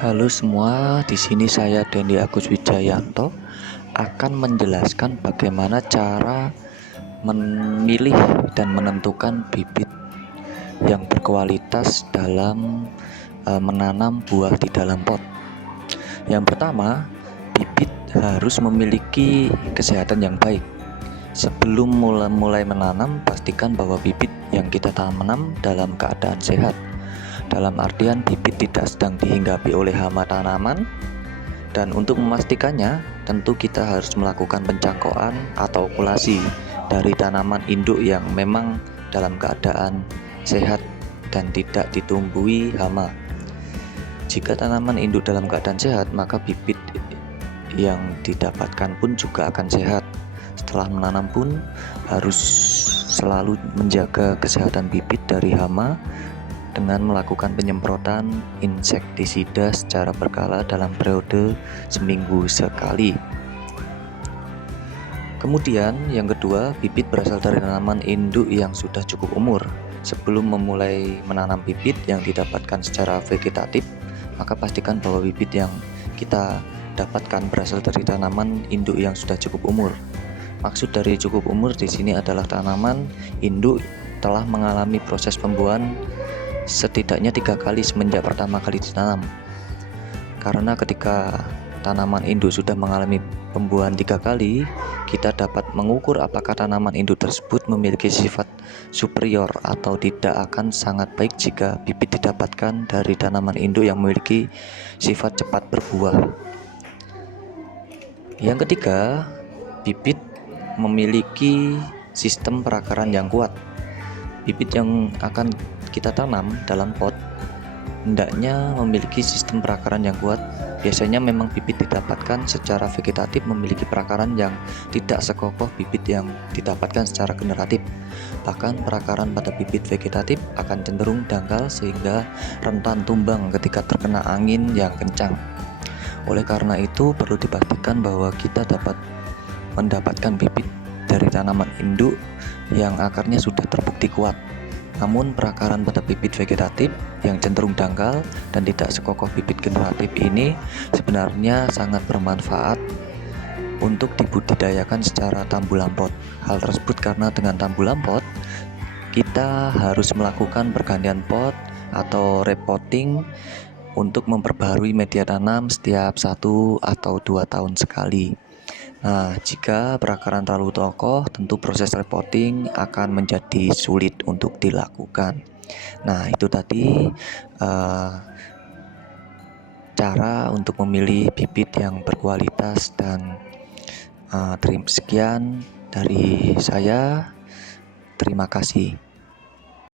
Halo semua, di sini saya Dendi Agus Wijayanto akan menjelaskan bagaimana cara memilih dan menentukan bibit yang berkualitas dalam menanam buah di dalam pot. Yang pertama, bibit harus memiliki kesehatan yang baik. Sebelum mulai menanam, pastikan bahwa bibit yang kita tanam dalam keadaan sehat. Dalam artian bibit tidak sedang dihinggapi oleh hama tanaman. Dan untuk memastikannya, tentu kita harus melakukan pencangkokan atau okulasi dari tanaman induk yang memang dalam keadaan sehat dan tidak ditumbuhi hama. Jika tanaman induk dalam keadaan sehat, maka bibit yang didapatkan pun juga akan sehat. Setelah menanam pun harus selalu menjaga kesehatan bibit dari hama dengan melakukan penyemprotan insektisida secara berkala dalam periode seminggu sekali. Kemudian yang kedua, bibit berasal dari tanaman induk yang sudah cukup umur. Sebelum memulai menanam bibit yang didapatkan secara vegetatif, maka pastikan bahwa bibit yang kita dapatkan berasal dari tanaman induk yang sudah cukup umur. Maksud dari cukup umur di sini adalah tanaman induk telah mengalami proses pembuahan setidaknya 3 kali semenjak pertama kali ditanam. Karena ketika tanaman induk sudah mengalami pembuahan 3 kali, kita dapat mengukur apakah tanaman induk tersebut memiliki sifat superior atau tidak. Akan sangat baik jika bibit didapatkan dari tanaman induk yang memiliki sifat cepat berbuah. Yang ketiga, bibit memiliki sistem perakaran yang kuat. Bibit yang akan kita tanam dalam pot hendaknya memiliki sistem perakaran yang kuat. Biasanya memang bibit didapatkan secara vegetatif memiliki perakaran yang tidak sekokoh bibit yang didapatkan secara generatif. Bahkan perakaran pada bibit vegetatif akan cenderung dangkal sehingga rentan tumbang ketika terkena angin yang kencang. Oleh karena itu perlu dipastikan bahwa kita dapat mendapatkan bibit dari tanaman induk yang akarnya sudah terbukti kuat. Namun perakaran pada bibit vegetatif yang cenderung dangkal dan tidak sekokoh bibit generatif ini sebenarnya sangat bermanfaat untuk dibudidayakan secara tambulan pot. Hal tersebut karena dengan tambulan pot kita harus melakukan pergantian pot atau repotting untuk memperbaharui media tanam setiap 1 atau 2 tahun sekali. Nah, jika perakaran terlalu kokoh, tentu proses repotting akan menjadi sulit untuk dilakukan. Nah, itu tadi cara untuk memilih bibit yang berkualitas dan sekian dari saya. Terima kasih.